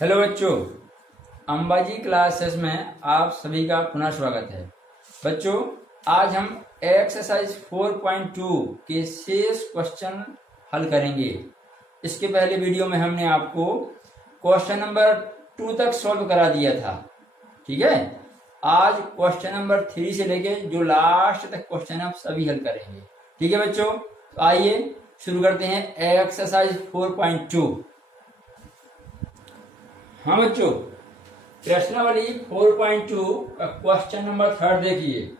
Hello बच्चों, Ambaji classes में आप सभी का पुनः स्वागत है। बच्चों, आज हम एक्सरसाइज 4.2 के शेष क्वेश्चन हल करेंगे। इसके पहले वीडियो में हमने आपको क्वेश्चन नंबर 2 तक सॉल्व करा दिया था, ठीक है। आज क्वेश्चन नंबर 3 से लेके जो लास्ट तक क्वेश्चन आप सभी हल करेंगे, ठीक है बच्चों। तो आइए शुरू करते हैं एक्सरसाइज 4.2। हाँ बच्चों, प्रश्नावली 4.2 का क्वेश्चन नंबर 3 देखिए।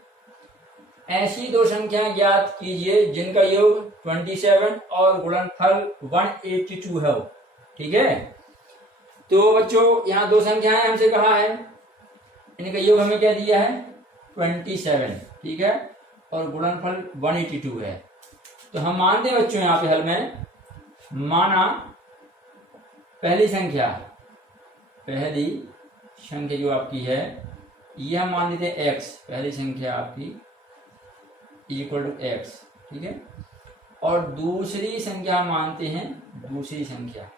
ऐसी दो संख्या ज्ञात कीजिए जिनका योग 27 और गुणनफल 182 है, ठीक है। तो बच्चों, यहाँ दो संख्याएं हमसे कहा है, इनका योग हमें क्या दिया है 27, ठीक है, और गुणनफल 182 है। तो हम मानते हैं बच्चों यहाँ पे हल में, माना पहली संख्या जो आपकी है यह मान लेते हैं x, पहली संख्या आपकी इक्वल टू x, ठीक है। और दूसरी संख्या मानते हैं, दूसरी संख्या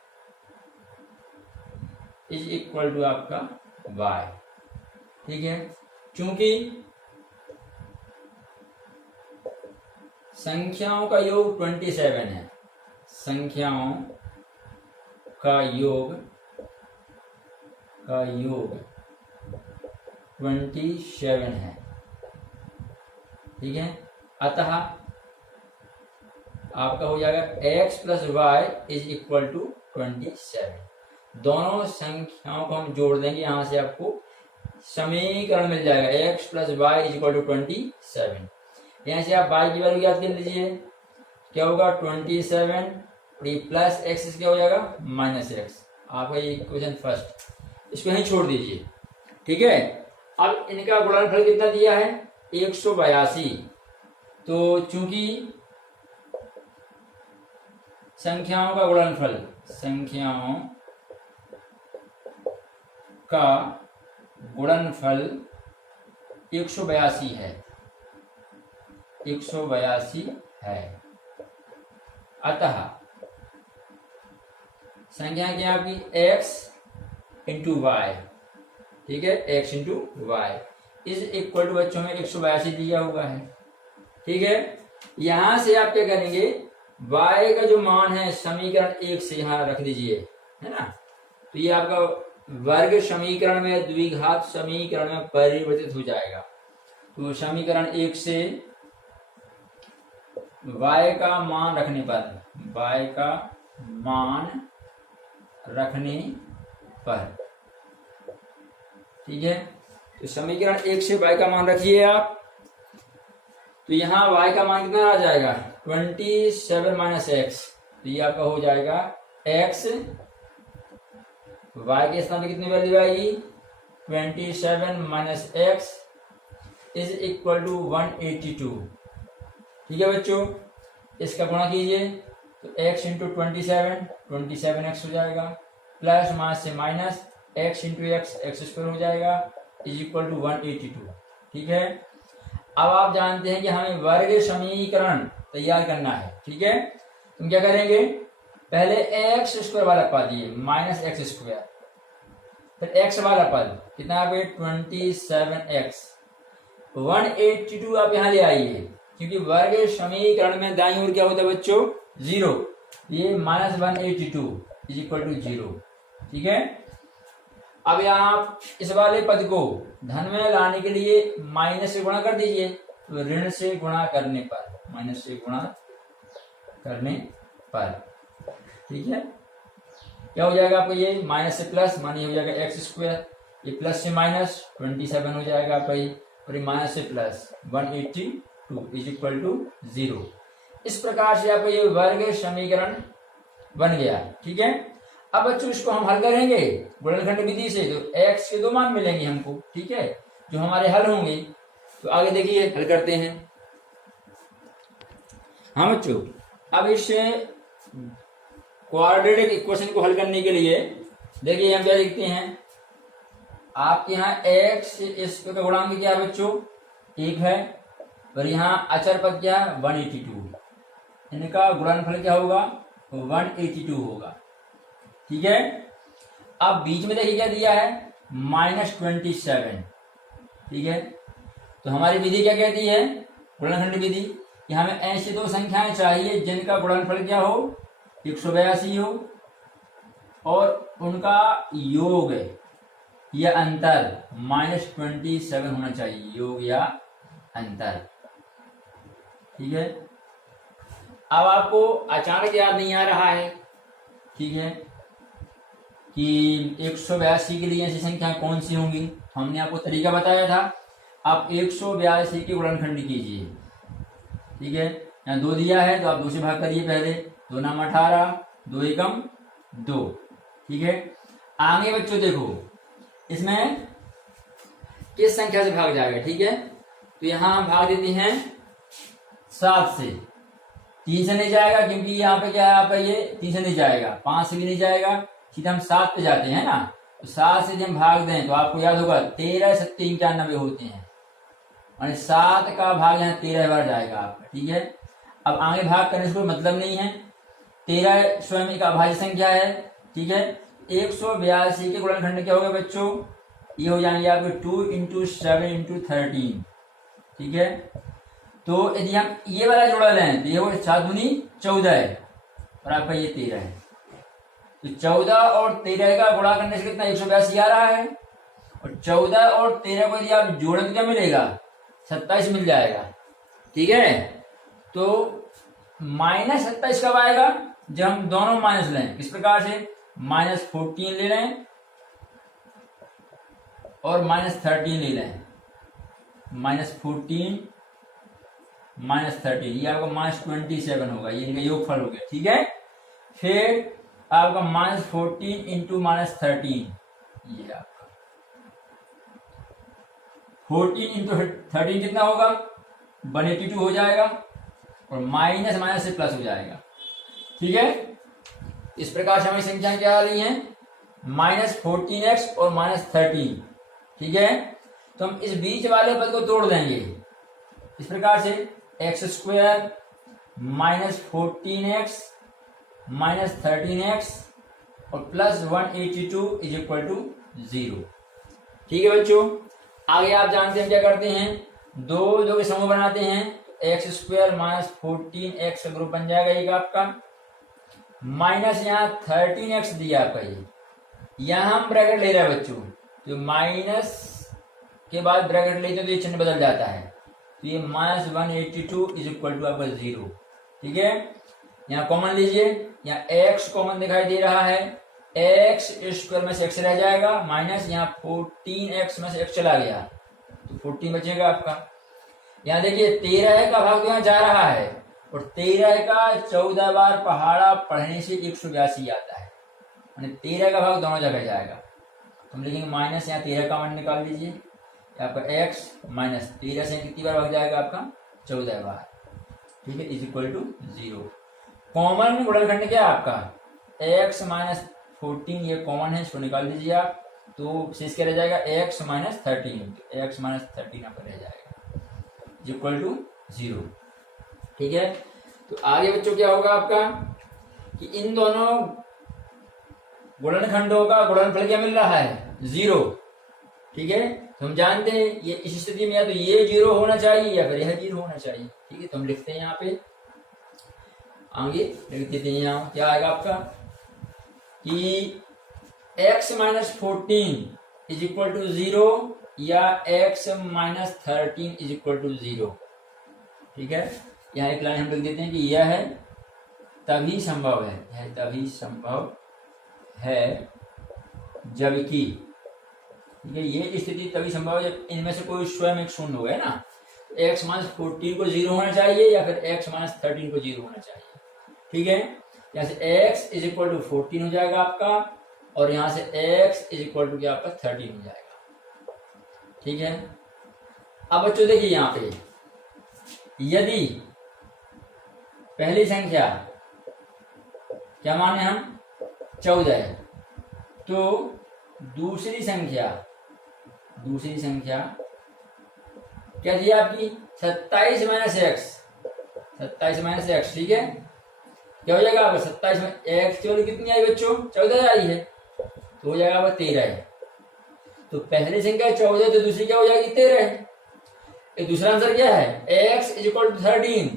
इज इक्वल टू आपका y, ठीक है। चूंकि संख्याओं का योग 27 है, संख्याओं का योग 27 है, ठीक है। अतः आपका हो जाएगा x plus Y is equal to 27। दोनों संख्याओं को हम जोड़ देंगे, यहां से आपको समीकरण मिल जाएगा x plus Y is equal to 27। यहां से आप y की वैल्यू याद कर लीजिए, क्या होगा 27 प्लस x क्या हो जाएगा माइनस x। आपका ये क्वेश्चन फर्स्ट, इसको यहीं छोड़ दीजिए, ठीक है। अब इनका गुणनफल कितना दिया है 182। तो चूंकि संख्याओं का गुणनफल 182 है, 182 है। अतः संख्या क्या आपकी x इंटू वाई, ठीक है, x into Y is equal to बच्चों में 182 दिया हुआ है, ठीक है। यहां से आप क्या करेंगे, y का जो मान है समीकरण 1 से यहां रख दीजिए, है ना। तो ये आपका वर्ग समीकरण में द्विघात समीकरण में परिवर्तित हो जाएगा। तो समीकरण 1 से y का मान रखने पर, ठीक है। तो समीकरण 1 से y का मान रखिए आप। तो यहां y का मान कितना आ जाएगा 27 माइनस x। तो ये आपका हो जाएगा x, y के स्थान पे कितनी वैल्यू आएगी 27 minus x is equal to 182, ठीक है बच्चों। इसका गुणा कीजिए तो x इंटू 27x हो जाएगा, प्लस माइनस से minus x into x square हो जाएगा इज इक्वल टू 182, ठीक है। अब आप जानते हैं कि हमें वर्ग समीकरण तैयार करना है, ठीक है। तुम क्या करेंगे, पहले एक्स स्क्वायर वाला पद ये माइनस एक्स स्क्वायर, फिर एक्स वाला पद कितना 27x, 182 आप यहां ले आइए, क्योंकि वर्ग समीकरण में दाईं ओर क्या होता है बच्चों 0। ये माइनस 182 इज इक्वल टू 0, ठीक है। अब यहाँ आप इस वाले पद को धन में लाने के लिए माइनस से गुणा कर दीजिए। तो ऋण से गुणा करने पर, माइनस से गुणा करने पर, ठीक है, क्या हो जाएगा आपको ये माइनस से प्लस, मानिए हो जाएगा एक्स स्क्वायर, ये प्लस से माइनस 27 हो जाएगा आपका ये, और ये माइनस से प्लस 182 इज इक्वल टू 0। इस प्रकार से आपको ये वर्ग समीकरण बन गया, ठीक है। अब बच्चों इसको हम हल करेंगे गुणनखंड विधि से, तो x के दो मान मिलेंगे हमको, ठीक है, जो हमारे हल होंगे। तो आगे देखिए हल करते हैं। हाँ बच्चों, अब इस क्वाड्रेटिक इक्वेशन को हल करने के लिए देखिए हम क्या लिखते हैं, आपके यहाँ x इसका गुणांक क्या है बच्चों 1 है, और यहाँ अचर पद क्या है 182, इनका गुणनफल क्या होगा 182 होगा, ठीक है। अब बीच में देखिए क्या दिया है, -27, ठीक है। तो हमारी विधि क्या कहती है, गुणनखंड विधि, कि हमें ऐसी दो संख्याएं चाहिए जिनका गुणनफल क्या हो, 182 हो, और उनका योग या अंतर -27 होना चाहिए, योग या अंतर, ठीक है। अब आपको अचानक याद नहीं आ रहा है, ठीक है, कि 182 के लिए ऐसी संख्या कौन सी होंगी, तो हमने आपको तरीका बताया था। आप 182 के गुणनखंड कीजिए, ठीक है। यहाँ 2 दिया है तो आप 2 से भाग करिए पहले, 2 नाम 18, 2 एकम 2, ठीक है। आगे बच्चों देखो इसमें किस संख्या से भाग जाएगा, ठीक है। तो यहाँ हम भाग देते हैं 7 से, 3 से नहीं जाएगा क्योंकि यहाँ पे क्या है आपका, ये 3 से नहीं जाएगा, 5 से भी नहीं जाएगा, सीधे हम 7 पे जाते हैं ना। तो 7 से जब हम भाग दें तो आपको याद होगा 13 7 91 होते हैं, और 7 का भाग यहाँ 13 बार जाएगा आपका, ठीक है। अब आगे भाग करने से कोई मतलब नहीं है, 13 स्वयं एक अभाज्य संख्या है, ठीक है। 182 के गुणनखंड क्या होगा बच्चों, ये हो जाएंगे आपके 2 × 7 × 13, ठीक है। तो यदि हम ये वाला जोड़ा लें तो ये वो 7 दूनी 14 है, और आपका ये 13 है। तो 14 और 13 का गुणा करने से कितना 182 आ रहा है, और 14 और 13 को यदि आप जोड़ें तो क्या मिलेगा, 27 मिल जाएगा, ठीक है। तो -27 कब आएगा, जब हम दोनों माइनस लें, किस प्रकार से, -14 ले लें और -13 ले लें, -14 -13, ये आपका -27 होगा, ये इनका योगफल हो गया, ठीक है। फिर आपका -14 × -13, ये आपका 14 × 13 कितना होगा, 182 हो जाएगा, और माइनस माइनस से प्लस हो जाएगा, ठीक है। इस प्रकार से हमें संख्या क्या आ रही है, -14x और -13, ठीक है। तो हम इस बीच वाले पद को तोड़ देंगे इस प्रकार से, x² -14x -13x और +182 = 0, ठीक है बच्चों। आगे आप जानते हैं क्या करते हैं, दो के समूह बनाते हैं, x² -14x का ग्रुप बन जाएगा एक आपका, माइनस यहाँ 13x दिया आपका, ये यहाँ हम ब्रैकेट ले रहे हैं बच्चों, तो माइनस के बाद ब्रैकेट लेते हैं तो ये चिन्ह बदल जाता है, तो ये -182 = आपका 0, ठीक है। यहाँ कॉमन लीजिए, यहाँ x कॉमन दिखाई दे रहा है, x² में से x रह जाएगा, माइनस यहाँ 14x में से x चला गया तो 14 बचेगा आपका। यहाँ देखिए 13 का भाग यहाँ जा रहा है, और 13 का 14 बार पहाड़ा पढ़ने से 182 आता है, यानी 13 का भाग दोनों जगह जाएगा। तो हम लिखेंगे माइनस, यहाँ 13 का मान निकाल दीजिए, आपका x -13 से कितनी बार भाग जाएगा आपका, 14 बार, ठीक है, = 0। कॉमन गुणनखंड क्या है आपका, x -14, ये कॉमन है, इसको निकाल दीजिए आप, तो शेष क्या रह जाएगा, x -13, x -13 आपका रह जाएगा, = 0, ठीक है। तो आगे बच्चों क्या होगा आपका, कि इन दोनों गुणनखंडों का गुणनफल क्या मिल रहा है, 0, ठीक है। तो हम जानते हैं ये इस स्थिति में या तो ये 0 होना चाहिए या फिर यह 0 होना चाहिए, ठीक है। तो हम लिखते हैं यहाँ पे, आगे लिख देते हैं, यहाँ क्या आएगा आपका, कि x -14 = 0 या x -13 = 0, ठीक है। यहाँ एक लाइन हम लिख देते हैं कि यह तभी संभव है, यह तभी संभव है जबकि, ठीक है, ये स्थिति तभी संभव है जब इनमें से कोई स्वयं एक शून्य हो गया ना, x -14 को 0 होना चाहिए या फिर x -13 को 0 होना चाहिए, ठीक है। यहाँ से x = 14 हो जाएगा आपका, और यहाँ से x = क्या आपका 13 हो जाएगा, ठीक है। अब बच्चों देखिए यहाँ पे, यदि पहली संख्या क्या माने हम 14 है, तो दूसरी संख्या क्या दी आपकी, 27 - x, ठीक है। क्या हो जाएगा आपका 27 में x केवल कितनी आई बच्चों, 14 आई है, तो हो जाएगा वो 13। तो पहली संख्या 14 तो दूसरी क्या हो जाएगी 13। एक दूसरा आंसर क्या है x इज इक्वल टू 13।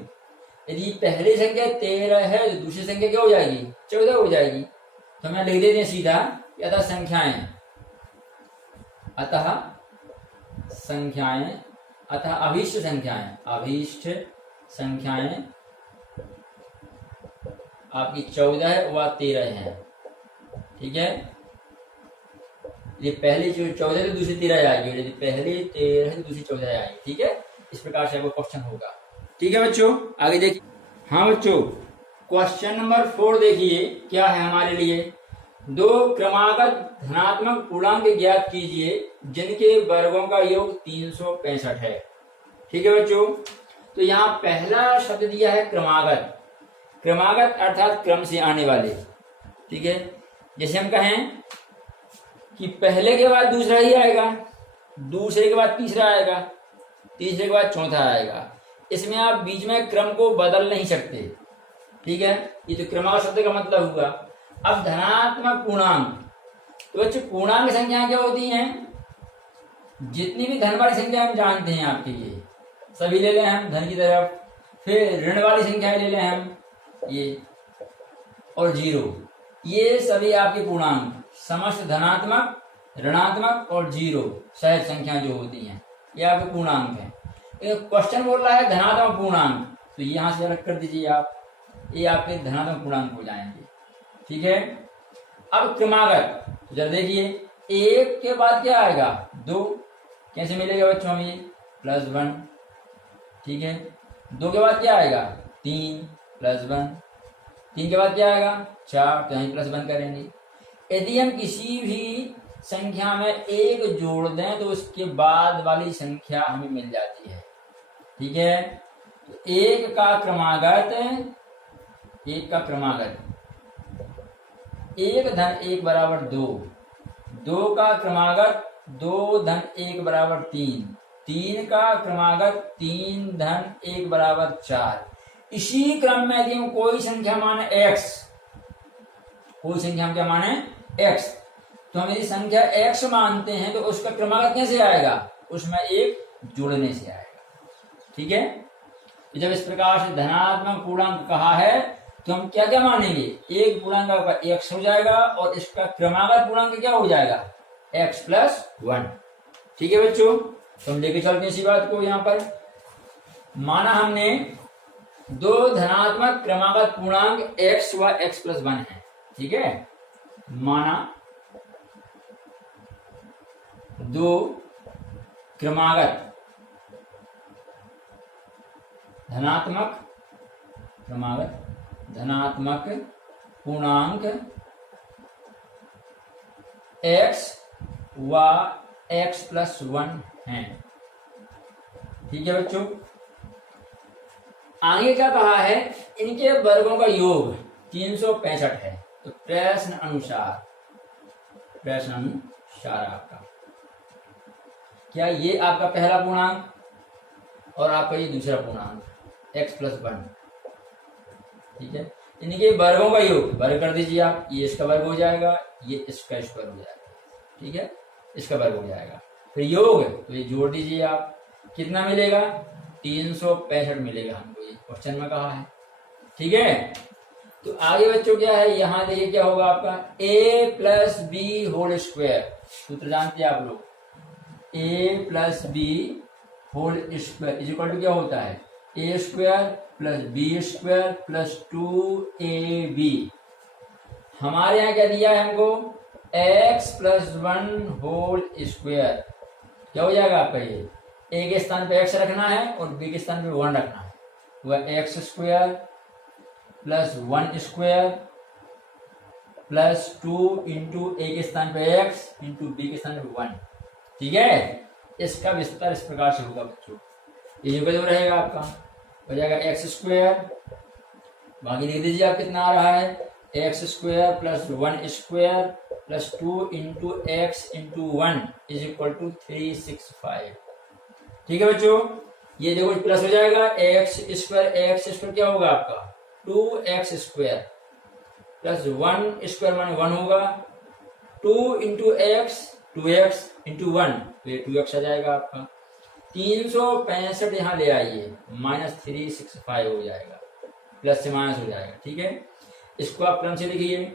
यदि पहली संख्या 13 है तो दूसरी संख्या क्या हो जाएगी 14 हो जाएगी। तो हम लिख देते हैं सीधा अतः संख्याएं अतः अभीष्ट संख्याएं आपकी 14 व 13 है। ठीक है, ये पहली 14 तो दूसरी 13 आएगी, यदि पहली 13 है तो दूसरी 14 आएगी। ठीक है, इस प्रकार से आपको क्वेश्चन होगा। ठीक है बच्चों, आगे देखिए। हाँ बच्चों, क्वेश्चन नंबर 4 देखिए क्या है हमारे लिए। दो क्रमागत धनात्मक पूर्णांक ज्ञात कीजिए जिनके वर्गों का योग 365 है। ठीक है बच्चों, तो यहाँ पहला शब्द दिया है क्रमागत। क्रमागत अर्थात क्रम से आने वाले। ठीक है, जैसे हम कहें कि पहले के बाद दूसरा ही आएगा, दूसरे के बाद तीसरा आएगा, तीसरे के बाद चौथा आएगा। इसमें आप बीच में क्रम को बदल नहीं सकते। ठीक है, ये तो क्रमागत शब्द का मतलब हुआ। अब धनात्मक पूर्णांक, तो बच्चों पूर्णांक संख्या क्या होती हैं, जितनी भी धन वाली संख्या हम जानते हैं आपके ये सभी ले लें हम धन की तरफ, फिर ऋण वाली संख्याएं ले लें हम ये, और 0, ये सभी आपके पूर्णांक, समस्त धनात्मक ऋणात्मक और 0 सहज संख्या जो होती हैं ये आपके पूर्णांक है। क्वेश्चन बोल रहा है धनात्मक पूर्णांक, तो यहां से अलग कर दीजिए आप, ये आपके धनात्मक पूर्णांक हो जाएंगे। ठीक है, अब क्रमागत, तो जरा देखिए 1 के बाद क्या आएगा 2, कैसे मिलेगा बच्चों हमें +1। ठीक है, 2 के बाद क्या आएगा 3 +1, 3 के बाद क्या आएगा 4, तो यहीं +1 करेंगे। यदि हम किसी भी संख्या में 1 जोड़ दें तो उसके बाद वाली संख्या हमें मिल जाती है। ठीक है, तो 1 का क्रमागत 1 धन 1 बराबर 2, 2 का क्रमागत 2 धन 1 बराबर 3, 3 का क्रमागत 3 धन 1 बराबर 4। इसी क्रम में यदि हम कोई संख्या माने x, कोई संख्या हम क्या माने x, तो हम यदि संख्या x मानते हैं तो उसका क्रमागत कैसे आएगा, उसमें 1 जोड़ने से आएगा। ठीक है, जब इस प्रकार से धनात्मक पूर्णांक कहा है तो हम क्या क्या मानेंगे, एक पूर्णांक का x हो जाएगा और इसका क्रमागत पूर्णांक क्या हो जाएगा x + 1। ठीक है बच्चों, तो हम लेके चलते हैं इसी बात को। यहाँ पर माना हमने 2 धनात्मक क्रमागत पूर्णांक x व x + 1 है। ठीक है, माना 2 क्रमागत धनात्मक पूर्णांक x व x + 1 हैं। ठीक है बच्चों, आगे क्या कहा है, इनके वर्गों का योग 365 है। तो प्रश्न अनुसार आपका क्या ये आपका पहला पूर्णांक और आपका ये दूसरा पूर्णांक x + 1। ठीक है, इनके वर्गों का योग वर्ग कर दीजिए आप, ये इसका वर्ग हो जाएगा, ये इसका स्क्वायर हो जाएगा। ठीक है, इसका वर्ग हो जाएगा, फिर योग तो ये जोड़ दीजिए आप, कितना मिलेगा 365 मिलेगा हमको, ये क्वेश्चन में कहा है। ठीक है, तो आगे बच्चों क्या है, यहां देखिए क्या होगा आपका a + b होल स्क्वायर। सूत्र जानते हैं आप लोग, a + b whole square is equal to क्या होता है a² + b² + 2ab। हमारे यहाँ क्या दिया है हमको x + 1 होल स्क्वायर, क्या हो जाएगा आपका, ये a के स्थान पे x रखना है और b के स्थान पे 1 रखना है, वह x² + 1² + 2 इंटू a के स्थान पे x इंटू b के स्थान पे 1। ठीक है, इसका विस्तार इस प्रकार से होगा बच्चों, ये जो रहेगा आपका हो जाएगा x², बाकी लिख दीजिए आप कितना आ रहा है x² + 1² + 2 into x into 1 is equal to 365। ठीक है बच्चों, ये देखो प्लस हो जाएगा x² क्या होगा आपका 2x² + 1² माने 1 होगा, 2 इंटू एक्स, 2x इंटू 1, तो ये 2x आ जाएगा आपका। 365 यहाँ ले आइए, -365 हो जाएगा, प्लस से माइनस हो जाएगा। ठीक है, इसको आप क्रम से लिखिए,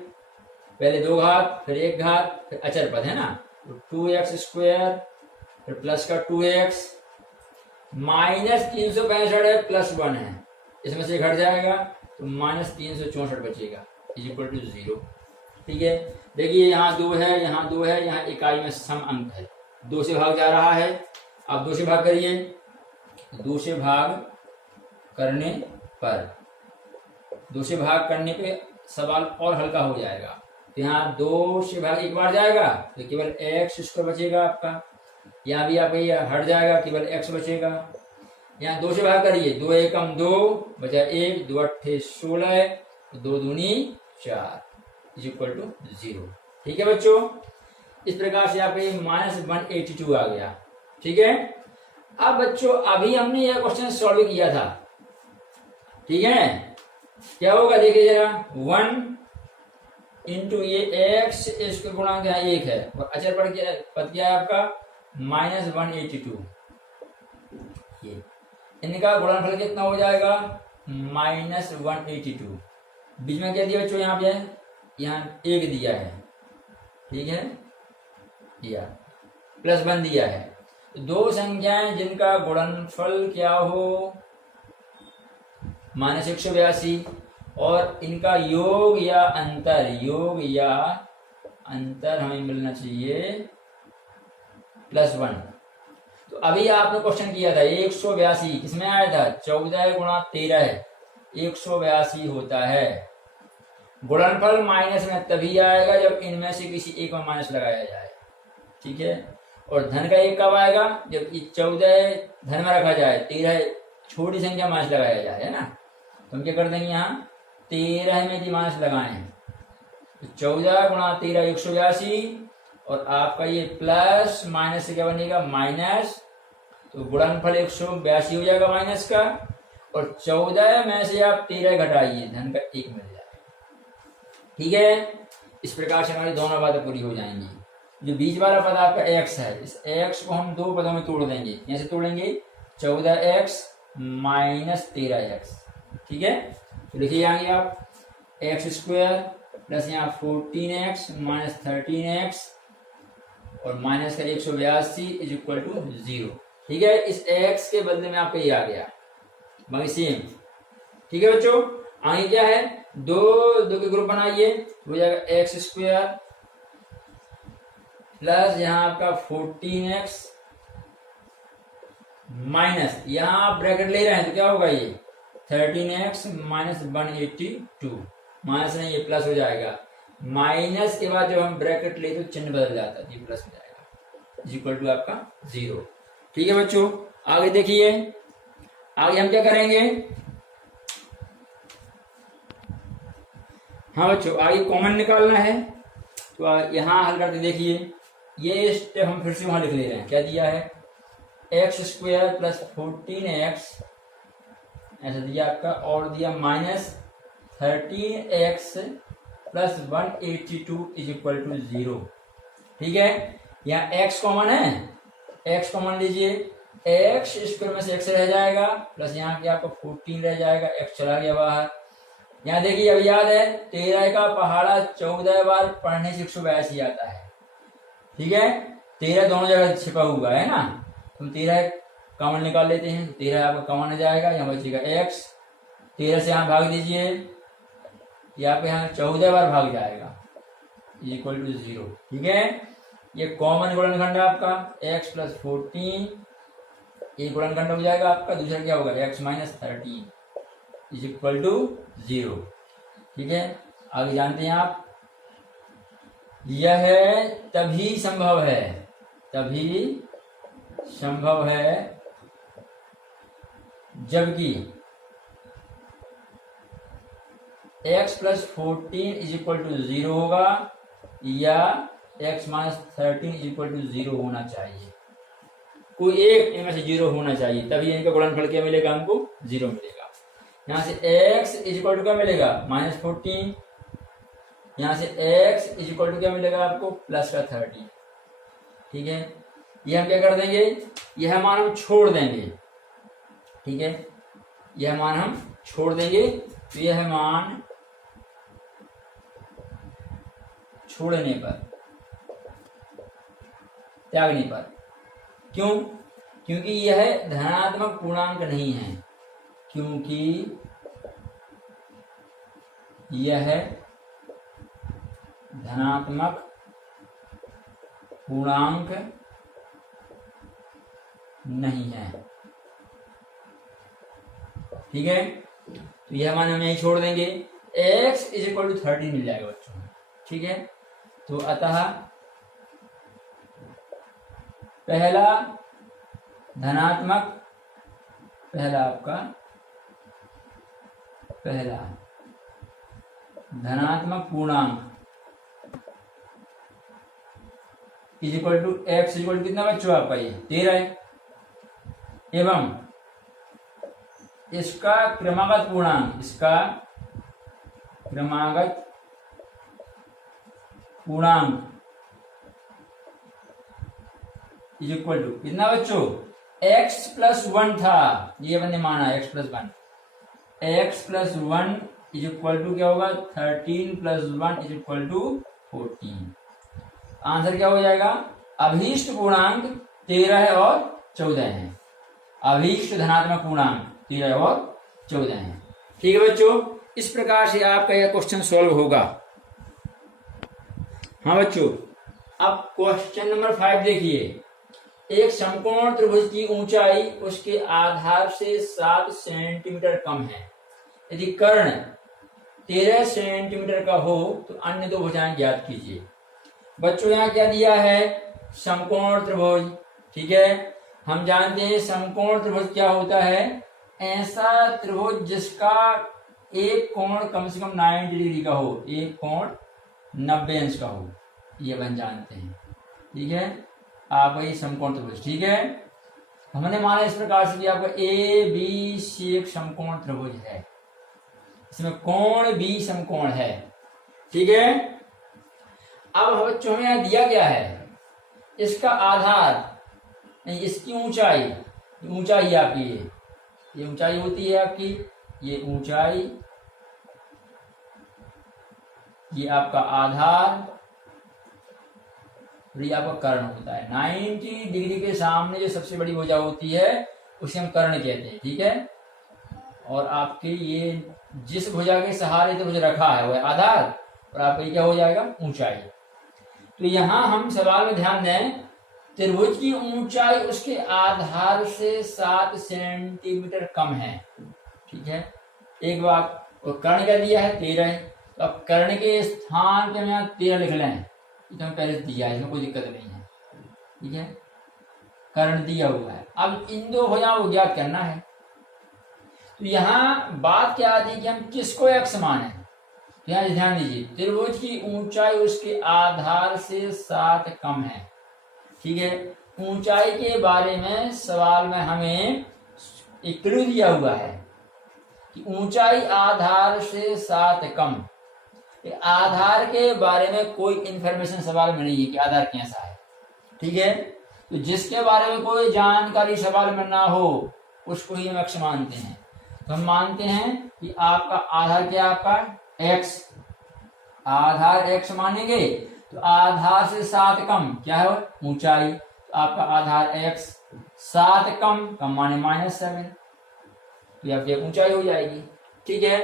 पहले 2 घात, फिर 1 घात, फिर अचर पद है ना, तो 2x स्क्वायर, फिर प्लस का 2x, -365 है, प्लस 1 है, इसमें से घट जाएगा तो -364 बचेगा, इज इक्वल टू 0। ठीक है, देखिए यहाँ 2 है, यहाँ 2 है, यहाँ इकाई में सम अंक है, 2 से भाग जा रहा है। अब 2 से भाग करिए, 2 से भाग करने पर, 2 से भाग करने पे सवाल और हल्का हो जाएगा। तो यहाँ 2 से भाग एक बार जाएगा तो केवल x स्क्वायर बचेगा आपका, यहाँ भी आप ये हट जाएगा, केवल x बचेगा। यहाँ 2 से भाग करिए, 2 एकम 2 बचा 1, 2 अट्ठे 16, 2 दूनी 4, इज इक्वल टू 0। ठीक है बच्चों, इस प्रकार से आप ये -182 आ गया। ठीक है, अब बच्चों अभी हमने यह क्वेश्चन सॉल्व किया था। ठीक है, क्या होगा देखिए जरा, 1 इंटू ये x, इसके गुणांक यहाँ 1 है, और अचर पद क्या है आपका -182। ये इनका गुणनफल कितना हो जाएगा, -182। बीच में क्या दिया बच्चों, यहाँ पे यहाँ 1 दिया है। ठीक है, दिया +1 दिया है। दो संख्याएं जिनका गुणनफल क्या हो -182, और इनका योग या अंतर हमें मिलना चाहिए +1। तो अभी आपने क्वेश्चन किया था 182, किसमें आया था, 14 गुणा 13, 182 होता है। गुणनफल माइनस में तभी आएगा जब इनमें से किसी एक में माइनस लगाया जाए। ठीक है, और धन का 1 कब आएगा, जब 14 धन में रखा जाए, 13 छोटी संख्या माइनस लगाया जाए, है ना। तो हम क्या कर देंगे, यहाँ 13 में भी माइनस लगाए, तो 14 गुणा 13 182, और आपका ये प्लस माइनस से क्या बनेगा माइनस, तो गुणनफल 182 हो जाएगा माइनस का, और 14 में से आप 13 घटाइए, धन का 1 मिल जाएगा। ठीक है, इस प्रकार से हमारी दोनों बातें पूरी हो जाएंगी। जो बीच वाला पद आपका x है, इस x को हम 2 पदों में तोड़ देंगे। कैसे तोड़ेंगे, 14x - 13x। ठीक है, तो लिखिए आगे आप x स्क्वायर प्लस यहाँ 14x - 13x और माइनस का 182 इज इक्वल टू 0। ठीक है, इस x के बदले में आपका ये आ गया, बाकी सेम। ठीक है बच्चों, आगे क्या है, 2 के ग्रुप बनाइए, हो जाएगा x स्क्वायर प्लस यहाँ आपका 14x माइनस, यहाँ आप ब्रैकेट ले रहे हैं तो क्या होगा, ये 13x - 182, माइनस नहीं ये प्लस हो जाएगा। माइनस के बाद जब हम ब्रैकेट ले तो चिन्ह बदल जाता है, ये प्लस हो जाएगा, इज इक्वल टू आपका 0। ठीक है बच्चों, आगे देखिए, आगे हम क्या करेंगे, हाँ बच्चों आगे कॉमन निकालना है। तो यहाँ हल करके देखिए, ये स्टेप हम फिर से वहां लिख ले रहे हैं। क्या दिया है, x स्क्वायर प्लस 14x ऐसा दिया आपका, और दिया -13x plus 182 is equal to 0। ठीक है, यहाँ x कॉमन है, x कॉमन लीजिए, x स्क्वायर में से x रह जाएगा, प्लस यहाँ क्या आपको 14 रह जाएगा, x चला गया बाहर। यहाँ देखिए, अब याद है 13 का पहाड़ा 14 बार पढ़ने से 182 आता है। ठीक है, 13 दोनों जगह छिपा हुआ है ना, तो 13 कॉमन निकाल लेते हैं, 13 आपका कॉमन हो जाएगा, यहाँ बचेगा x, 13 से यहाँ भाग दीजिए, यहाँ पे यहाँ 14 बार भाग जाएगा, इक्वल टू 0। ठीक है, ये कॉमन गुणनखंड आपका x प्लस 14, ये गुणनखंड हो जाएगा आपका, दूसरा क्या होगा x - 13 इज इक्वल टू 0। ठीक है, आगे जानते हैं आप, यह तभी संभव है जबकि x plus 14 is equal to 0 होगा, या x - 13 इज इक्वल टू 0 होना चाहिए, कोई एक इनमें से 0 होना चाहिए, तभी इनका गुणनफल क्या मिलेगा, हमको 0 मिलेगा। यहाँ से x इज इक्वल टू क्या मिलेगा -14, यहाँ से x इज इक्वल टू क्या मिलेगा आपको, प्लस का 30। ठीक है, ये हम क्या कर देंगे, यह मान हम छोड़ देंगे। ठीक है, यह मान हम छोड़ देंगे, तो यह मान छोड़ने पर, त्यागने पर, क्यों, क्योंकि यह धनात्मक पूर्णांक नहीं है, क्योंकि यह धनात्मक पूर्णांक नहीं है। ठीक है, तो यह मान हम यही छोड़ देंगे, x इज इक्वल टू 30 मिल जाएगा बच्चों। ठीक है, तो अतः पहला धनात्मक, पहला धनात्मक पूर्णांक is equal to X is equal to कितना बच्चों आपका, ये 13 है, एवं इसका क्रमागत पूर्णांक, इसका क्रमागत पूर्णांक इज इक्वल टू कितना बच्चों, x प्लस 1 था, ये मैंने माना x plus 1, x plus 1 is equal to क्या होगा, 13 plus 1 is equal to 14। Answer क्या हो जाएगा, अभीष्ट पूर्णांक 13 और 14 है। अभीष्ट धनात्मक पूर्णांक 13 और 14 है। ठीक है बच्चों, इस प्रकार से आपका यह क्वेश्चन सॉल्व होगा। हाँ बच्चों, अब क्वेश्चन नंबर 5 देखिए, एक समकोण त्रिभुज की ऊंचाई उसके आधार से 7 सेंटीमीटर कम है। यदि कर्ण 13 सेंटीमीटर का हो तो अन्य दो भुजाएं ज्ञात कीजिए। बच्चों यहाँ क्या दिया है, समकोण त्रिभुज। ठीक है, हम जानते हैं समकोण त्रिभुज क्या होता है, ऐसा त्रिभुज जिसका एक कोण कम से कम 90 डिग्री का हो, एक कोण 90 अंश का हो, ये अपन जानते हैं। ठीक है, आपका ये समकोण त्रिभुज। ठीक है, हमने माना इस प्रकार से कि आपका ए बी सी एक समकोण त्रिभुज है, इसमें कोण बी समकोण है। ठीक है, अब बच्चों में यहां दिया क्या है, इसका आधार, इसकी ऊंचाई, ऊंचाई आपकी ये ऊंचाई होती है आपकी, ये ऊंचाई, ये आपका आधार, ये आपका कर्ण होता है। 90 डिग्री के सामने जो सबसे बड़ी भुजा होती है उसे हम कर्ण कहते हैं। ठीक है, और आपके ये जिस भुजा के सहारे त्रिभुज रखा है वह आधार, और आपका ये क्या हो जाएगा, ऊंचाई। तो यहां हम सवाल में ध्यान दें, त्रिभुज की ऊंचाई उसके आधार से 7 सेंटीमीटर कम है। ठीक है, एक बात, और कर्ण का दिया है 13, तो अब कर्ण के स्थान पे हम यहाँ 13 लिख लें, तो हमें पहले दिया है, इसमें कोई दिक्कत नहीं है। ठीक है, कर्ण दिया हुआ है, अब इन दो भुजाओं को ज्ञात करना है। तो यहाँ बात क्या आती है कि हम किसको x माने, तो यहाँ ध्यान दीजिए, त्रिभुज की ऊंचाई उसके आधार से 7 कम है। ठीक है, ऊंचाई के बारे में सवाल में हमें एक क्लू दिया हुआ है कि ऊंचाई आधार से 7 कम। आधार के बारे में कोई इंफॉर्मेशन सवाल में नहीं है कि आधार कैसा है। ठीक है, तो जिसके बारे में कोई जानकारी सवाल में ना हो उसको ही हम x मानते हैं। तो हम मानते हैं कि आपका आधार क्या, आपका x, आधार x मानेंगे, तो आधार से 7 कम क्या है, ऊंचाई, तो आपका आधार x, 7 कम माने -7, तो आपकी ऊंचाई हो जाएगी। ठीक है,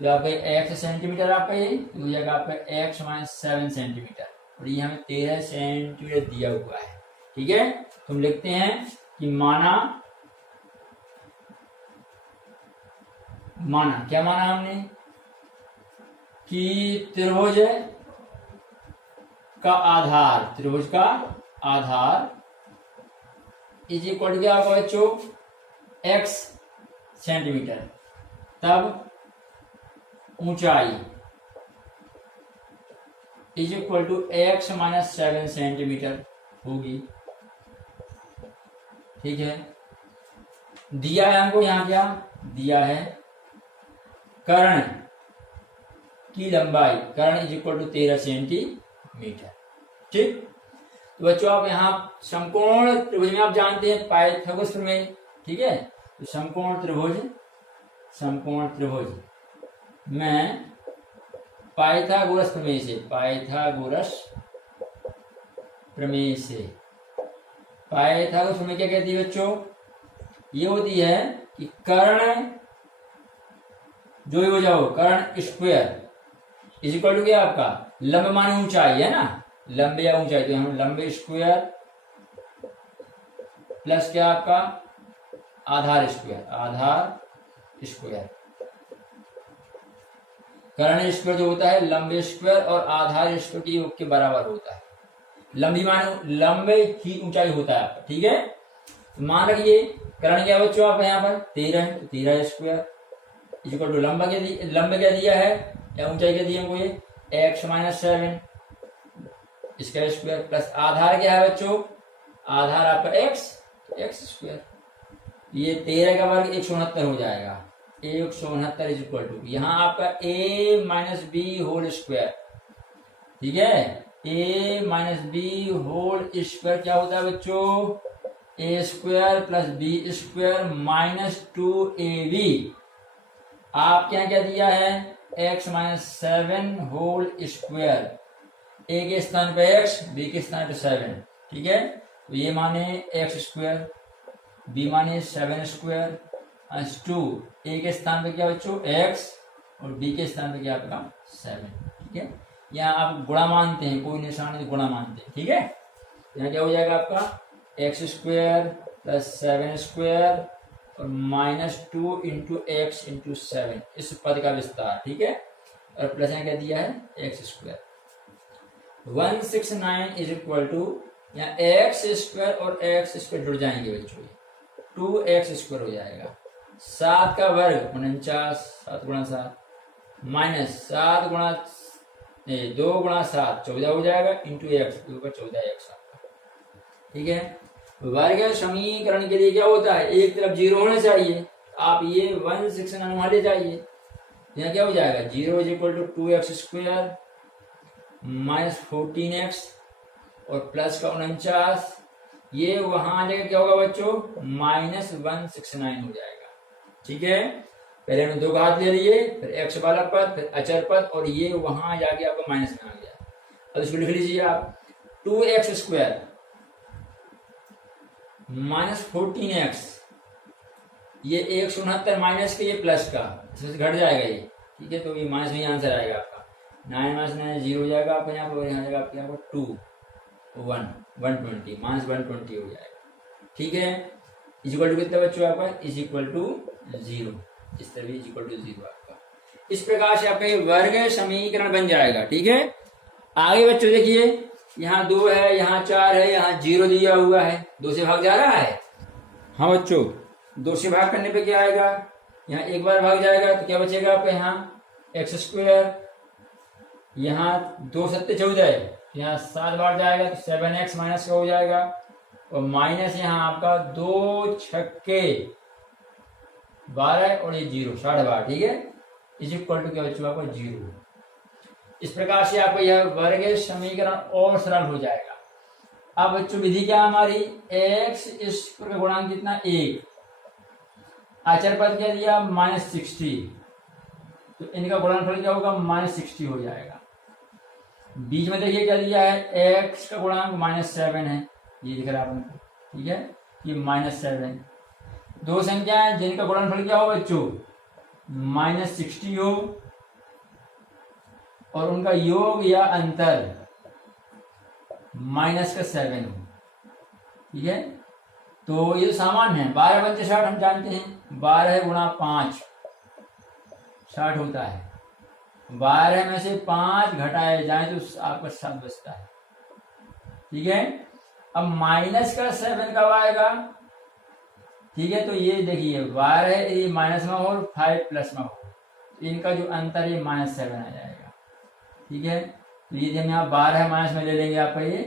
तो आपका x सेंटीमीटर आपका ये हो जाएगा आपका x - 7 सेंटीमीटर, और ये हमें 13 सेंटीमीटर दिया हुआ है। ठीक है, तो हम लिखते हैं कि माना क्या माना हमने कि त्रिभुज का आधार इज इक्वल टू क्या होगा बच्चों, x सेंटीमीटर, तब ऊंचाई is equal to x - 7 centimetre होगी। ठीक है, दिया है हमको, यहाँ क्या दिया है, कर्ण की लंबाई कर्ण इज इक्वल टू 13 सेंटीमीटर। ठीक, तो बच्चों आप यहाँ समकोण त्रिभुज में आप जानते हैं पाइथागोरस प्रमेय। ठीक है, तो समकोण त्रिभुज में पाइथागोरस प्रमेय क्या कहती है बच्चों? ये होती है कि कर्ण जो भी हो जाओ, कर्ण स्क्वायर इज इक्वल टू क्या आपका लंब माने ऊंचाई है ना, लंब या ऊंचाई, तो हम लंब स्क्वायर प्लस क्या आपका आधार स्क्वायर कर्ण स्क्वायर जो होता है लंब स्क्वायर और आधार स्क्वायर के योग के बराबर होता है। लंबी माने लंब ही ऊंचाई होता है आपका। ठीक है, तो मान रखिए कर्ण क्या बच्चों आप यहाँ पर 13 है, तो 13 स्क्वायर इज इक्वल टू लंब क्या दिया है या ऊंचाई क्या दी हमको ये x माइनस 7 इसका स्क्वायर प्लस आधार क्या है बच्चों, आधार आपका x स्क्वायर, ये 13 का वर्ग 169 हो जाएगा। 169 इज इक्वल टू यहाँ आपका a minus B whole square. ठीक है, a minus B whole square क्या होता है बच्चों, a square plus B square minus 2ab। आपके यहाँ क्या दिया है x minus 7 whole square, a के स्थान पे x, b के स्थान पे 7। ठीक है, तो ये माने x स्क्वायर, b माने 7 स्क्वायर प्लस 2, a के स्थान पे क्या बच्चों x और b के स्थान पे क्या आपका 7। ठीक है, यहाँ आप गुणा मानते हैं, कोई निशान नहीं, गुणा मानते हैं। ठीक है, यहाँ क्या हो जाएगा आपका x स्क्वायर प्लस 7 स्क्वायर और माइनस 2 इंटू एक्स इंटू 7, इस पद का विस्तार। ठीक है, और प्लस यहाँ क्या दिया है X square. 169 is equal to यहाँ एक्स स्क्वायर और एक्स स्क्वायर जुड़ जाएंगे बच्चों, 2x स्क्वायर हो जाएगा। 7 का वर्ग 49, 7 गुणा 7 माइनस 7 गुणा 2 गुणा 7 14 हो जाएगा इंटू एक्स, 2 का 14x आपका। ठीक है, वर्ग समीकरण के लिए क्या होता है, एक तरफ 0 होना चाहिए, आप ये 169 वहां ले जाइए, यहाँ क्या हो जाएगा 0 is equal to 2x square minus 14x और प्लस का 49, ये वहां आ जाएगा क्या होगा बच्चों माइनस 169 हो जाएगा। ठीक है, पहले हमने 2 का हाथ ले लिए, फिर x वाला पद, फिर अचर पद, और ये वहां जाके आपका माइनस में आ गया। अब इसको लिख लीजिए आप 2x स्क्वायर माइनस 14x, ये 169 माइनस के, ये प्लस का, इसमें से घट जाएगा ये। ठीक है, तो ये माइनस में आंसर आएगा आपका 9 माइनस 9 0 हो जाएगा आपका यहाँ पर, यहाँ जाएगा आपके यहाँ पर 2 120 माइनस 120 हो जाएगा। ठीक है, इज इक्वल टू कितना बच्चों आपका इज इक्वल टू 0, इस तरह इज इक्वल टू 0 आपका। इस प्रकार से आपका वर्ग समीकरण बन जाएगा। ठीक है, आगे बच्चों देखिए यहाँ 2 है, यहाँ 4 है, यहाँ 0 दिया हुआ है, 2 से भाग जा रहा है। हाँ बच्चों, 2 से भाग करने पे क्या आएगा, यहाँ एक बार भाग जाएगा तो क्या बचेगा आपका यहाँ एक्स स्क्वायर, यहाँ 2 7 14, यहाँ 7 बार जाएगा तो 7x माइनस का हो जाएगा, और माइनस यहाँ आपका 2 छक्के 12 और ये 0 12.5। ठीक है, इज इक्वल टू क्या बच्चों आपका 0। इस प्रकार से आपका यह वर्ग समीकरण और सरल हो जाएगा। अब बच्चों विधि क्या हमारी, x स्क्वायर का गुणांक कितना 1, अचर पद क्या दिया माइनस 60, तो इनका गुणनफल क्या होगा माइनस 60 हो जाएगा। बीच में देखिए क्या दिया है x का गुणांक माइनस 7 है, ये दिख रहा है आपको। ठीक है, ये माइनस 7, 2 संख्याएं जिनका गुणनफल क्या हो बच्चों माइनस 60 हो और उनका योग या अंतर माइनस का 7 हो। ठीक है, तो ये सामान्य है, 12 पंचे 60 हम जानते हैं, 12 गुणा 5 60 होता है, 12 में से 5 घटाए जाए तो आपका 7 बचता है। ठीक है, अब माइनस का 7 कब आएगा, ठीक है, तो ये देखिए 12 ये माइनस में हो 5 प्लस में हो, इनका जो अंतर है माइनस 7 आ जाएगा। ठीक है, तो ये हम यहाँ 12 माइनस में ले लेंगे आपका ये,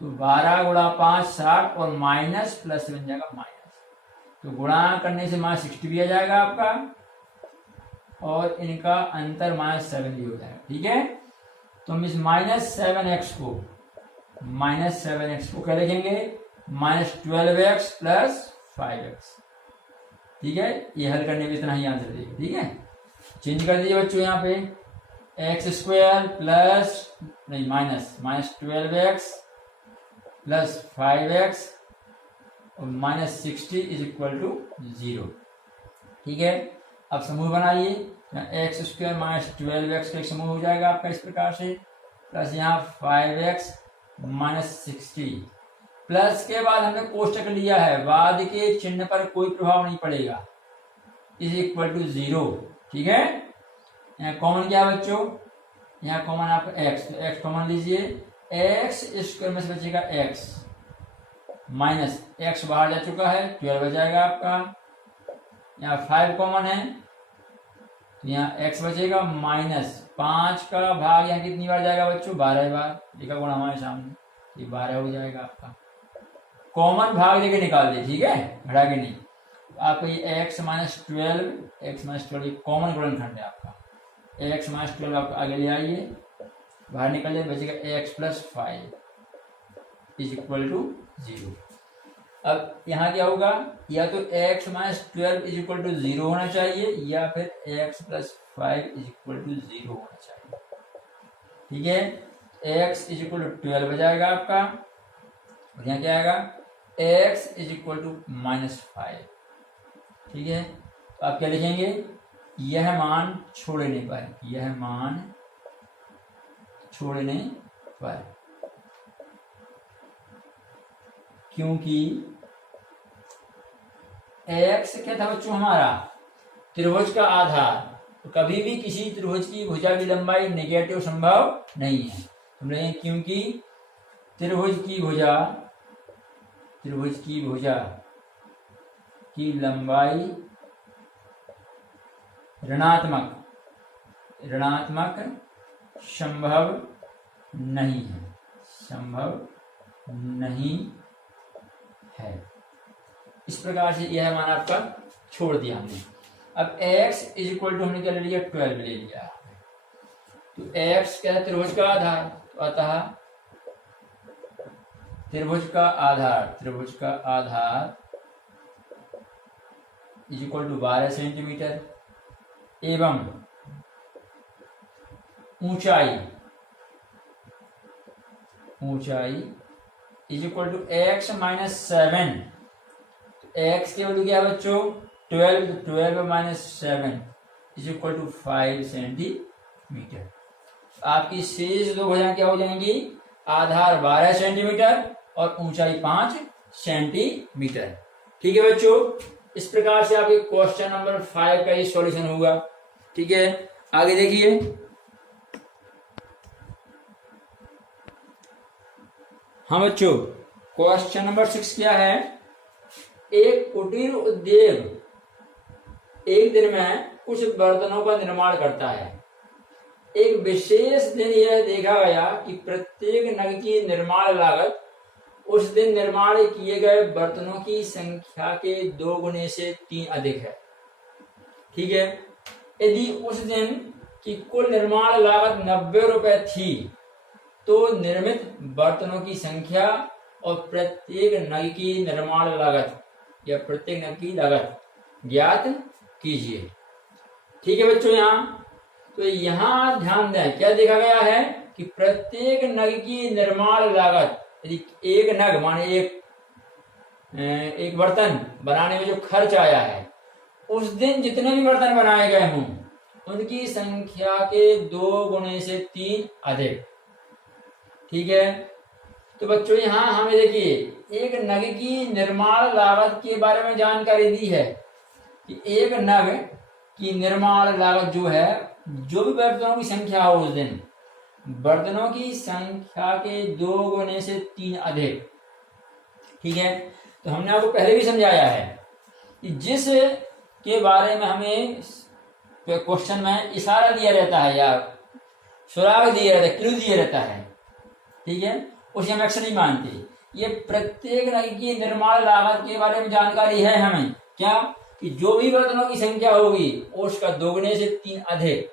तो 12 गुणा 5 60 और माइनस प्लस बन जाएगा माइनस, तो गुणा करने से माइनस 60 भी आ जाएगा आपका, और इनका अंतर -7 भी हो जाएगा। ठीक है, तो हम इस -7x को क्या लिखेंगे, -12x प्लस 5x। ठीक है, ये हल करने में इतना ही आंसर देगा। ठीक है, चेंज कर दीजिए बच्चों, यहाँ पे x² प्लस नहीं -12x प्लस 5x और -60 इज इक्वल टू 0। ठीक है, अब समूह बनाइए, x² -12x का एक समूह हो जाएगा आपका इस प्रकार से, प्लस यहाँ 5x -60, प्लस के बाद हमने कोष्टक लिया है, बाद के चिन्ह पर कोई प्रभाव नहीं पड़ेगा, इज इक्वल टू 0। ठीक है, यहाँ कॉमन क्या है बच्चों, यहाँ कॉमन आप x, तो x कॉमन लीजिए, x² में से बचेगा x माइनस x बाहर जा चुका है 12 हो जाएगा आपका, यहाँ 5 कॉमन है तो यहाँ x बचेगा -5 का भाग यहाँ कितनी बार जाएगा बच्चों, 12 बार, लिखा गुण हमारे सामने, ये 12 हो जाएगा आपका। कॉमन भाग लेके निकाल दे, ठीक है, घटा के नहीं, आपका ये x -12 कॉमन गुणनखंड है आपका, x -12 आप आगे ले आइए, बाहर निकल जाए, बचेगा x plus 5 is equal to 0। अब यहाँ क्या होगा, या तो x -12 इज इक्वल टू 0 होना चाहिए, या फिर x plus 5 is equal to 0 होना चाहिए। ठीक है, x इज इक्वल टू 12 हो जाएगा आपका, और यहाँ क्या आएगा, x इज इक्वल टू -5। ठीक है, तो आप क्या लिखेंगे, यह मान छोड़ने पर, यह मान छोड़ने पर, क्योंकि x क्या था बच्चों हमारा, त्रिभुज का आधार, तो कभी भी किसी त्रिभुज की भुजा की लंबाई नेगेटिव संभव नहीं है। हमने क्योंकि त्रिभुज की भुजा की लंबाई ऋणात्मक संभव नहीं है, इस प्रकार से यह मान आपका छोड़ दिया हमने। अब x इज इक्वल टू हमने क्या ले लिया, 12 ले लिया, तो x क्या है, त्रिभुज का आधार, तो अतः त्रिभुज का आधार इज इक्वल टू 12 सेंटीमीटर, एवं ऊंचाई is equal to x -7, x की वैल्यू क्या है बच्चों, 12 -7 इज इक्वल टू 5 सेंटीमीटर। आपकी शेष दो भुजाएं क्या हो जाएंगी, आधार 12 सेंटीमीटर और ऊंचाई 5 सेंटीमीटर। ठीक है बच्चों, इस प्रकार से आपके क्वेश्चन नंबर 5 का ये सॉल्यूशन होगा। ठीक है, आगे देखिए, हाँ बच्चों, क्वेश्चन नंबर 6 क्या है, एक कुटीर उद्योग एक दिन में कुछ बर्तनों का निर्माण करता है। एक विशेष दिन यह देखा गया कि प्रत्येक नग की निर्माण लागत उस दिन निर्माण किए गए बर्तनों की संख्या के 2 गुने से 3 अधिक है। ठीक है, यदि उस दिन की कुल निर्माण लागत 90 रुपए थी, तो निर्मित बर्तनों की संख्या और प्रत्येक नग की निर्माण लागत या प्रत्येक नग की लागत ज्ञात कीजिए। ठीक है बच्चों, तो यहाँ ध्यान दें, क्या देखा गया है कि प्रत्येक नग की निर्माण लागत, यदि एक नग माने एक बर्तन बनाने में जो खर्च आया है, उस दिन जितने भी बर्तन बनाए गए हों उनकी संख्या के 2 गुने से 3 अधिक। ठीक है, तो बच्चों यहाँ हमें देखिए एक नग की निर्माण लागत के बारे में जानकारी दी है कि एक नग की निर्माण लागत जो है, जो भी बर्तनों की संख्या हो उस दिन, बर्तनों की संख्या के 2 गुने से 3 अधिक। ठीक है, तो हमने आपको पहले भी समझाया है कि जिस के बारे में हमें क्वेश्चन में इशारा दिया रहता है या सुराग दिया रहता है, क्लू दिया रहता है, ठीक है, उसे हम एक्शन नहीं मानते। ये प्रत्येक नग की निर्माण लागत के बारे में जानकारी है हमें, क्या कि जो भी बर्तनों की संख्या होगी उसका दोगुने से 3 अधिक,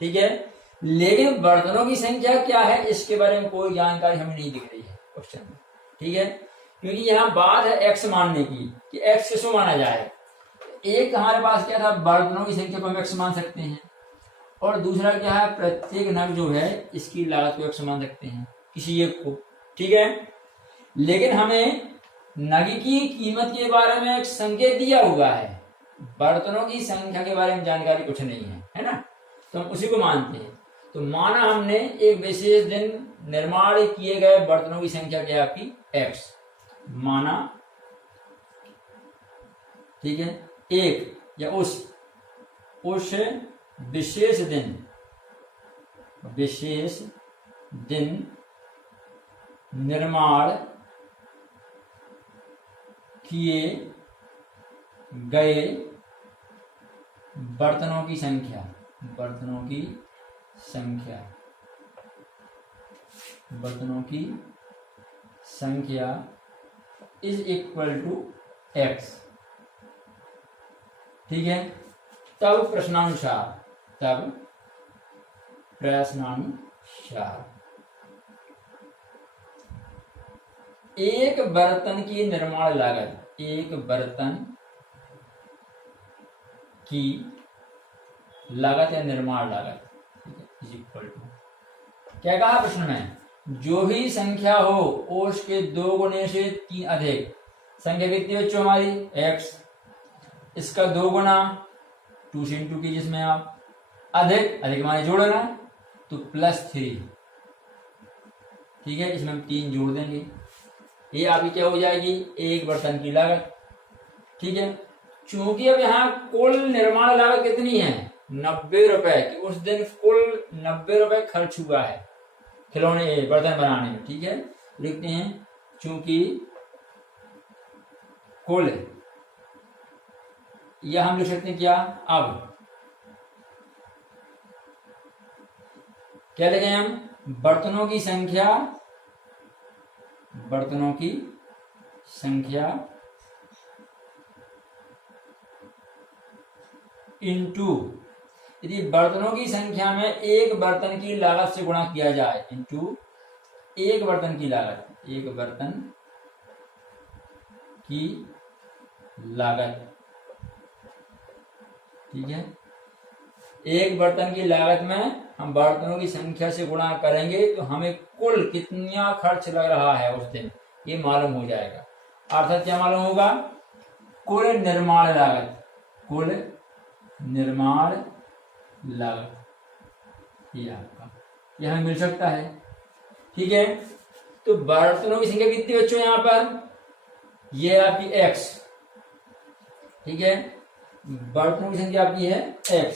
ठीक है। लेकिन बर्तनों की संख्या क्या है इसके बारे में कोई जानकारी हमें नहीं दिख रही है क्वेश्चन में, ठीक है। क्योंकि यहाँ बात है एक्स मानने की कि एक्स किसको माना जाए। एक हमारे पास क्या था, बर्तनों की संख्या को हम एक्स मान सकते हैं, और दूसरा क्या है, प्रत्येक नग जो है इसकी लागत को एक्स मान सकते हैं, किसी एक को, ठीक है। लेकिन हमें नग की कीमत के बारे में एक संकेत दिया हुआ है, बर्तनों की संख्या के बारे में जानकारी कुछ नहीं है ना, तो हम उसी को मानते हैं। तो माना हमने एक विशेष दिन निर्माण किए गए बर्तनों की संख्या क्या आपकी एक्स माना, ठीक है। एक या उस विशेष दिन निर्माण किए गए बर्तनों की संख्या इज इक्वल टू एक्स, ठीक है। तब प्रश्नानुसार एक बर्तन की निर्माण लागत, इज इक्वल टू, क्या कहा प्रश्न में, जो भी संख्या हो उसके 2 गुने से 3 अधिक। संख्या कितनी बच्चों हमारी x, इसका 2 गुना 2 से इंटू की, जिसमें आप अधिक माने जोड़ना तो +3, ठीक है। इसमें हम 3 जोड़ देंगे, ये आपकी क्या हो जाएगी, एक बर्तन की लागत, ठीक है। चूंकि अब यहाँ कुल निर्माण लागत कितनी है 90 रुपए की, उस दिन कुल 90 रुपए खर्च हुआ है खिलौने बर्तन बनाने में, ठीक है। लिखते हैं चूंकि कुल, या हम लिख सकते हैं क्या, अब क्या लिखें हम, बर्तनों की संख्या इंटू, यदि बर्तनों की संख्या में एक बर्तन की लागत से गुणा किया जाए, इंटू एक बर्तन की लागत, ठीक है। एक बर्तन की लागत में हम बर्तनों की संख्या से गुणा करेंगे तो हमें कुल कितना खर्च लग रहा है उस दिन ये मालूम हो जाएगा। अर्थात क्या मालूम होगा, कुल निर्माण लागत ये आपका यह हमें मिल सकता है, ठीक है। तो बर्तनों की संख्या कितनी बच्चों यहाँ पर, ये आपकी x, ठीक है। बर्तनों की संख्या आपकी है x,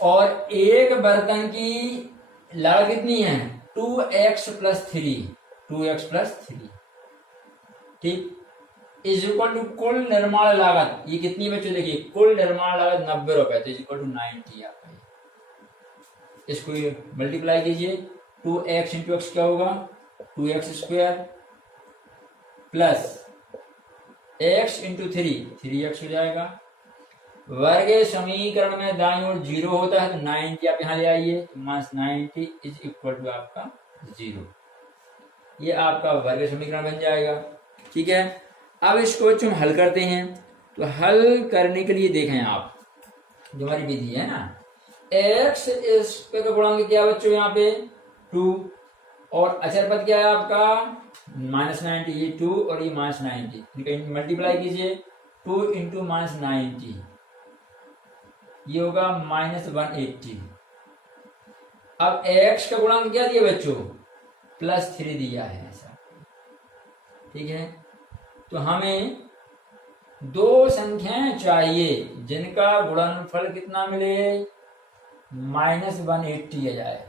और एक बर्तन की लागत कितनी है 2x + 3, ठीक, इज इक्वल टू कुल निर्माण लागत, ये कितनी बच्चों देखिए, कुल निर्माण लागत 90 रुपए, तो इज इक्वल टू 90 आपका। इसको मल्टीप्लाई कीजिए, 2x इंटू एक्स क्या होगा 2x² plus x into 3x हो जाएगा। वर्ग समीकरण में दाईं ओर 0 होता है तो 90 आप यहाँ ले आइए, -90 इज इक्वल टू आपका 0, ये आपका वर्ग समीकरण बन जाएगा, ठीक है। अब इसको बच्चों हल करते हैं, तो हल करने के लिए देखें आप जो हमारी विधि है ना, x इस पे का गुणांक क्या बच्चों यहाँ पे 2, और अचर पद क्या है आपका -90, ये 2 और ये -90, मल्टीप्लाई कीजिए 2 इंटू -90, ये होगा -180। अब x का गुणांक क्या दिया बच्चों +3 दिया है ऐसा, ठीक है। तो हमें 2 संख्याएं चाहिए जिनका गुणनफल कितना मिले -180 आ जाए,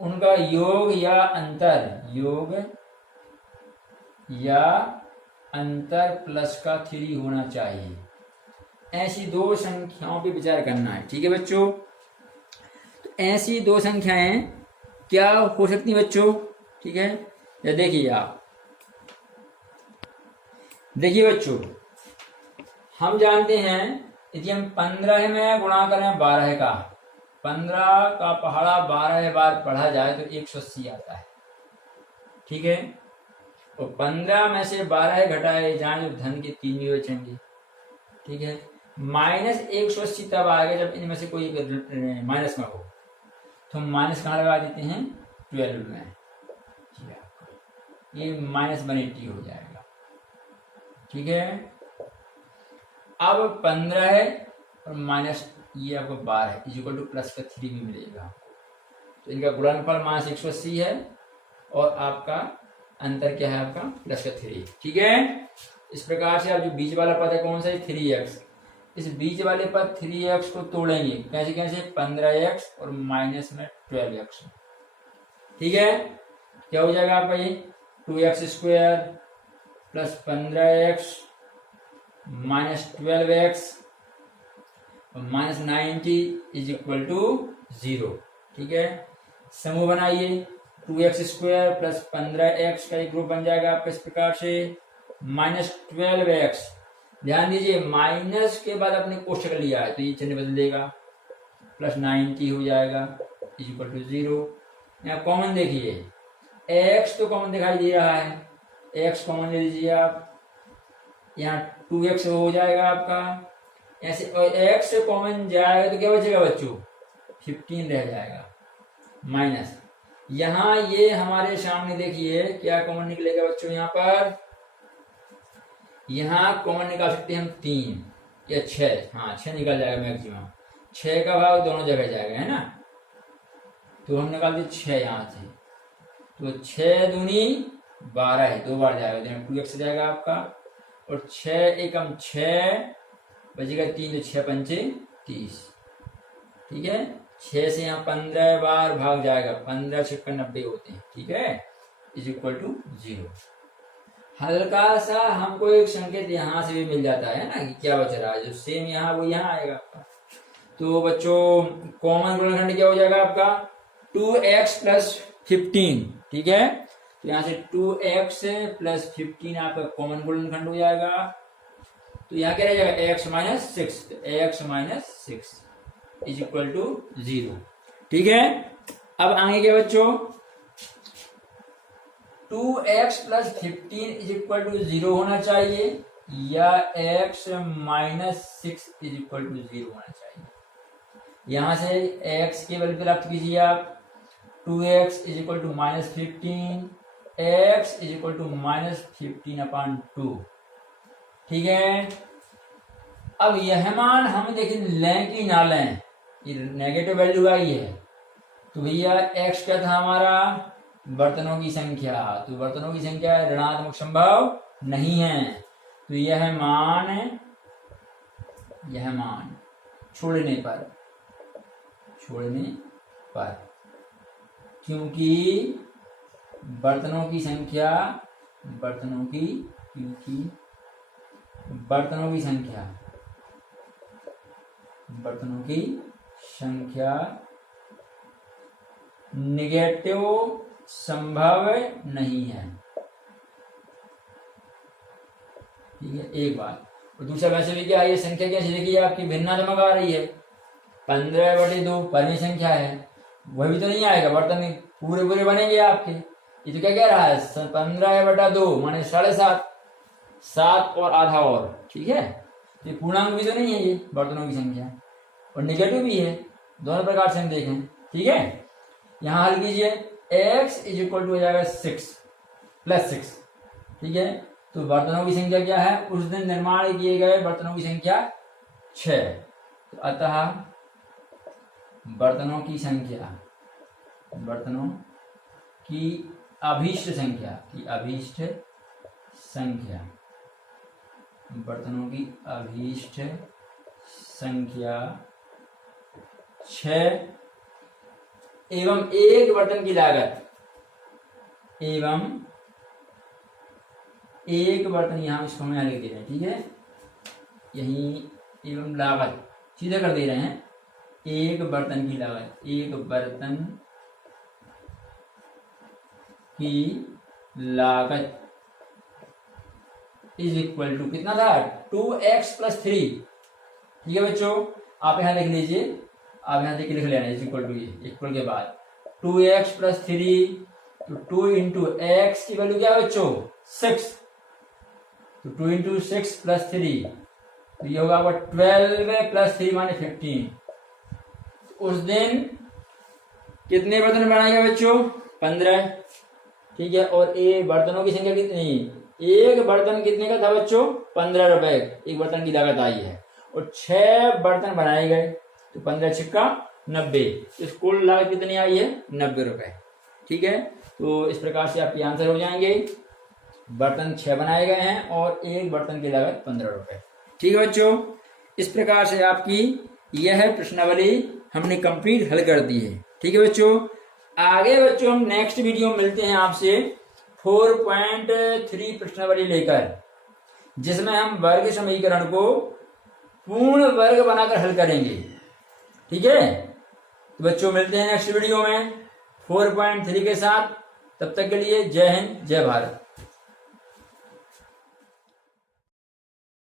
उनका योग या अंतर प्लस का 3 होना चाहिए। ऐसी 2 संख्याओं पे विचार करना है, ठीक है बच्चों। तो ऐसी 2 संख्याएं क्या हो सकती हैं बच्चों, ठीक है। या देखिए आप, देखिए बच्चों हम जानते हैं यदि हम 15 में गुणा करें 12 का, 15 का पहाड़ा 12 बार पढ़ा जाए तो 180 आता है। ठीक है, तो 15 में से 12 घटाए जाए तो धन के 3 भी बचेंगे। ठीक है, -180 तब आएगा जब इनमें से कोई माइनस में हो, तो हम माइनस कहाँ लगा देते हैं, 12 में। ठीक है, ये -180 हो जाएगा। ठीक है, अब 15 है और माइनस ये आपको 12 है, इक्वल टू प्लस का 3 भी मिलेगा। तो इनका गुणनफल -180 है और आपका अंतर क्या है, आपका प्लस का 3। ठीक है, इस प्रकार से आप जो बीच वाला पद है कौन सा है, 3x, इस बीच वाले पद 3x को तोड़ेंगे कैसे कैसे, 15x और माइनस में 12x। ठीक है, क्या हो जाएगा आपका ये, 2x² plus 15x minus 12x और -90 इज इक्वल टू 0। ठीक है, समूह बनाइए, 2x² प्लस 15x का एक ग्रुप बन जाएगा आपका इस प्रकार से, -12x। ध्यान दीजिए माइनस के बाद अपने कोष्टक लिया है तो ये चिन्ह बदलेगा, प्लस 90 हो जाएगा इज इक्वल टू 0। यहाँ कॉमन देखिए, x तो कॉमन दिखाई दे रहा है, x कॉमन ले लीजिए आप, यहाँ 2x हो जाएगा आपका ऐसे, और x से कॉमन जाएगा तो क्या बचेगा बच्चों, 15 रह जाएगा माइनस। यहाँ ये हमारे सामने देखिए क्या कॉमन निकलेगा बच्चों, यहाँ पर यहाँ कॉमन निकाल सकते हैं हम 3 या 6, हाँ 6 निकल जाएगा मैक्सिमम, 6 का भाग दोनों जगह जाएगा, है ना। तो हम निकाल दिए 6 यहाँ से, तो 6 दूनी 12 है, 2 बार जाएगा, 2x जाएगा आपका, और 6 एकम 6 बचेगा 3, तो 6 पंचे 30। ठीक है, 6 से यहाँ 15 बार भाग जाएगा, 15 6 90 होते हैं। ठीक है, इज इक्वल टू 0। हल्का सा हमको एक संकेत यहाँ से भी मिल जाता है ना कि क्या बच रहा है, जो सेम यहाँ वो यहाँ आएगा आपका। तो बच्चों कॉमन गुणनखंड क्या हो जाएगा आपका, 2x प्लस 15। ठीक है, तो यहाँ से 2x प्लस 15 आपका कॉमन गुणनखंड हो जाएगा। तो यहाँ क्या रह जाएगा, x माइनस 6, तो x minus 6 is equal to 0। ठीक है, अब आगे क्या बच्चों, 2x plus 15 is equal to 0 होना चाहिए या x minus 6 is equal to 0 होना चाहिए। यहां से x के वैल्यू प्राप्त कीजिए आप, 2x is equal to -15, x is equal to -15/2। ठीक है, अब यह मान हम देखिए लें कि ना लें, ये नेगेटिव वैल्यू आई है, तो भैया x क्या था हमारा, बर्तनों की संख्या, तो बर्तनों की संख्या ऋणात्मक संभव नहीं है, तो यह मान छोड़ने पर क्योंकि बर्तनों की संख्या नेगेटिव संभव नहीं है। ठीक है, एक बात। और दूसरा वैसे भी क्या है, ये संख्या कैसे देखिए आपकी भिन्नात्मक आ रही है, 15/2 परमी संख्या है, वह भी तो नहीं आएगा, बर्तन पूरे बनेंगे आपके। ये तो क्या कह रहा है, 15/2 माने 7.5, 7 और आधा और। ठीक है, ये पूर्णांक भी तो नहीं है ये बर्तनों की संख्या, और नेगेटिव भी है, दोनों प्रकार से हम देखें। ठीक है, यहां हल कीजिए, x इज इक्वल टू हो जाएगा 6 प्लस 6। ठीक है, तो बर्तनों की संख्या क्या है, उस दिन निर्माण किए गए बर्तनों की संख्या 6, तो अतः बर्तनों की अभीष्ट संख्या 6 एवं एक बर्तन की लागत, एक बर्तन, यहां इसको हम यहाँ लिख दे रहे हैं। ठीक है, यही एवं लागत सीधे कर दे रहे हैं, एक बर्तन की लागत, एक बर्तन की लागत इज इक्वल टू कितना था 2x+3। ठीक है बच्चों, आप यहां लिख लीजिए, आप यहां लिख लेना इज इक्वल टू, इक्वल के बाद 2x+3, तो 2 इंटू एक्स की वैल्यू क्या है बच्चों 6, तो 2 इंटू 6+3, तो ये होगा आपका 12+3 माने 15। उस दिन कितने बर्तन बनाए गए बच्चों 15। ठीक है, और एक बर्तनों की संख्या कितनी, एक बर्तन कितने का था बच्चों 15 रुपए एक बर्तन की लागत आई है, और 6 बर्तन बनाए गए, तो 15 छिक्का 90, इस कुल लागत कितनी आई है 90 रुपए। ठीक है, तो इस प्रकार से आपके आंसर हो जाएंगे, बर्तन 6 बनाए गए हैं और एक बर्तन की लागत 15 रुपए। ठीक है बच्चों, इस प्रकार से आपकी यह प्रश्नावली हमने कंप्लीट हल कर दी है। ठीक है बच्चों, आगे बच्चों हम नेक्स्ट वीडियो में मिलते हैं आपसे 4.3 प्रश्नावली लेकर, जिसमें हम वर्ग समीकरण को पूर्ण वर्ग बनाकर हल करेंगे। ठीक है, तो बच्चों मिलते हैं नेक्स्ट वीडियो में 4.3 के साथ। तब तक के लिए जय हिंद, जय भारत।